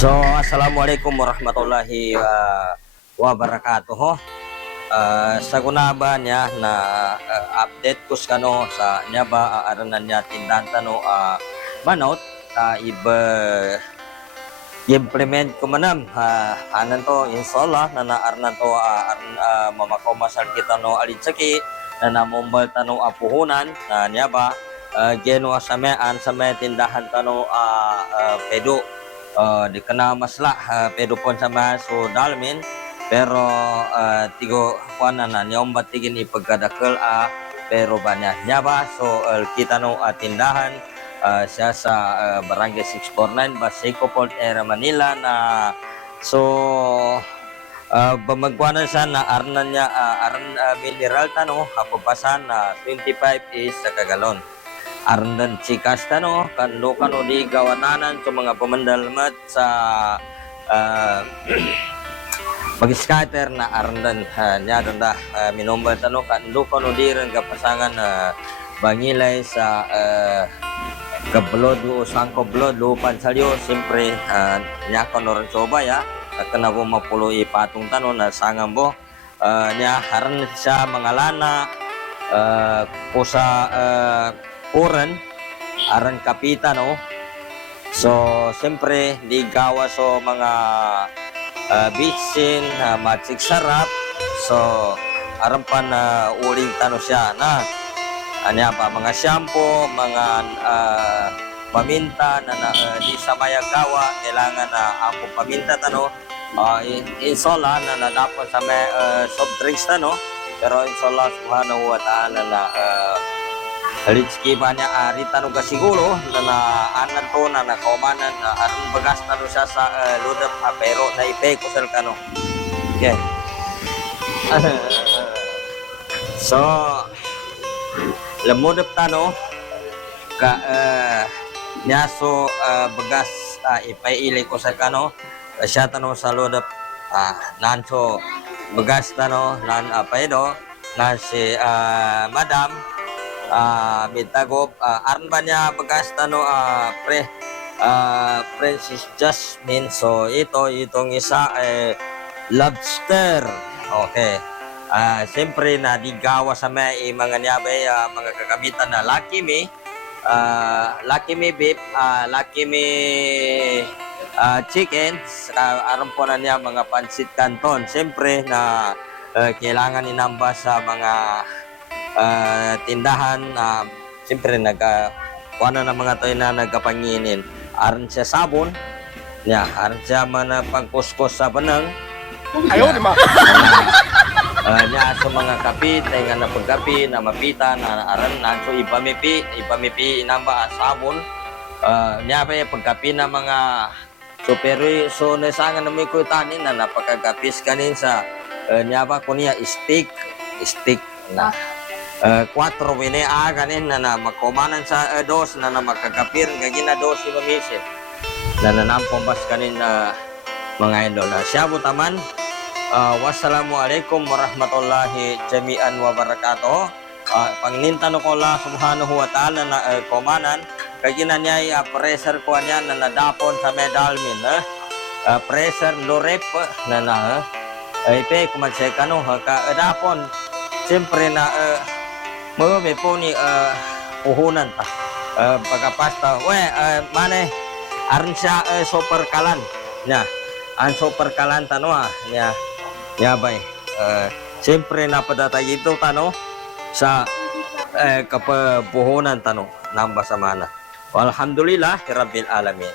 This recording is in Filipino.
So, assalamualaikum warahmatullahi wabarakatuh. Sa gunaba niya na update ko sa sa niya ba aranan niya tindahan tano manot iba implement ko manam anan to inshallah na naarnan to mamakomasal kita no alitsaki na namumbal tano apuhunan na niya ba geno sa may tindahan tano pedo di kana masla pero pon sama so dalmin pero tigo kuana na niyong batigin ipagkadakal pero banyak nyaba so kita no tindahan siya sa barangay 649 Baseco Port Era Manila na so bamagkuanan siya na arnan niya mineral tano hapapasan na 25 is sa kagalon arandan cikas tano kando di gawananan sa mga pamandalmat sa mag-scatter na arandan niya randa minomba tano kando di rin kapasangan bangilay sa kablod o sangko blod lupan salyo siyempre niya kono rin soba ya kena po mapulo ipatong tano na sangambo niya haran siya mga lana kusa Uran, aran kapitan no. So siyempre di gawa so mga bitsin matsik sarap. So aran pa na uling tano siya na anya pa mga shampoo, mga paminta na di sa mayag gawa kailangan na ako paminta tano inshallah na dapat sa may soft drinks tano pero inshallah subhanahu wa ta'ala na Ritski ba niya tanong ka siguro na anan to na nakaumanan aron bagas na siya sa ludap pero naipay ko sir kano okay. So lamudap tano ka niya so bagas ipay ilay ko sir kano siya tano sa ludap nanso bagas tano nan apaydo na si madam mitagop aran ba niya bagas tano Princess Jasmine so itong isa lobster okay siyempre na digawa sa may mga niyabay mga kagamitan na Lucky Me beef Lucky Me chicken aran po na niya mga pansit canton siyempre na kailangan inamba sa mga tindahan siyempre kuana na mga tayo na nagkapanginin aran siya sabon niya aran siya man pangkuskos sa banang ayaw di ma niya sa mga kapi tayo nga na pagkapi na mapita na aran na so ipamipi inamba sabon niya pa pagkapi na mga so nasangan na may kutanin na napakagapis kanin sa niya ba kunya stick na 4 wine ganin na makumanan sa dos na makakapir gagina dos si mamisin na nanampambas kanin mga idol siya butaman wassalamualaikum warahmatullahi jami'an wabarakatuh pangnintano ko Allah subhanahu wa ta'ala na kumanan gagina niya pressure ko niya na nadapon sa medalmin pressure lorep na ipe kumansay kano ka dapon siyempre na may po ni puhunan ta pagkapasta mane aron siya super kalan nya ang super kalan tano nya bay siyempre napadatay ito tano sa kapapuhunan tano namba sa mana alhamdulillah rabbil alamin.